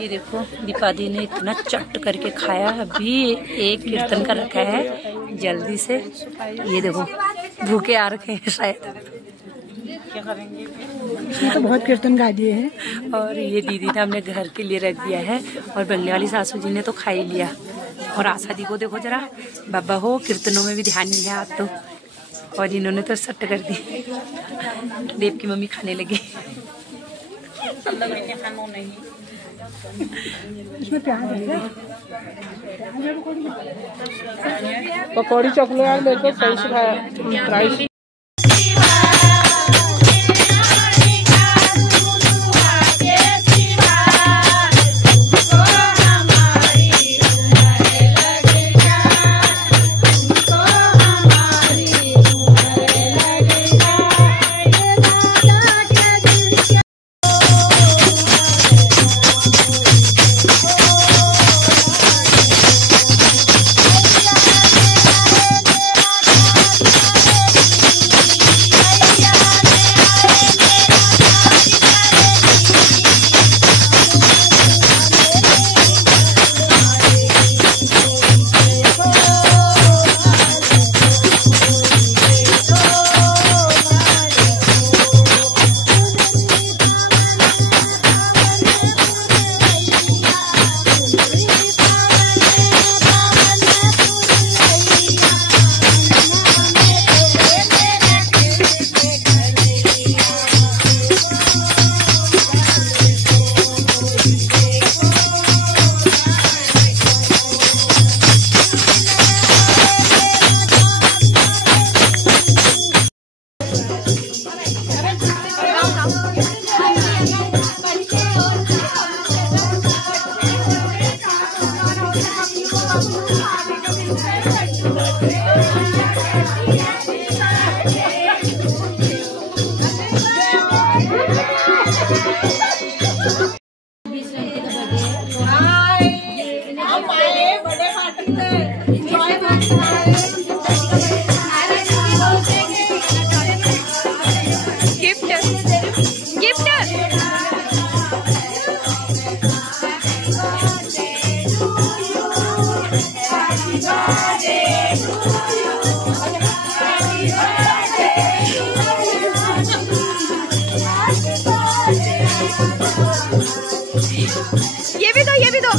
ये देखो दीपा दी ने इतना चट करके खाया, अभी एक कीर्तन का रखा है जल्दी से। ये देखो भूखे आ रखे हैं शायद, क्या करेंगे? तो बहुत कीर्तन गा दिए हैं। और ये दीदी ने हमने घर के लिए रख दिया है, और बल्ले वाली सासू जी ने तो खा ही लिया। और आशा दी को देखो जरा, बाबा हो कीर्तनों में भी ध्यान नहीं है आज तो, और इन्होंने तो सट कर दी। देव की मम्मी खाने लगी। इसमें प्याज है, पकौड़ी चखलो यार, मेरे को सही से फ्राई। ये भी दो, ये भी दो।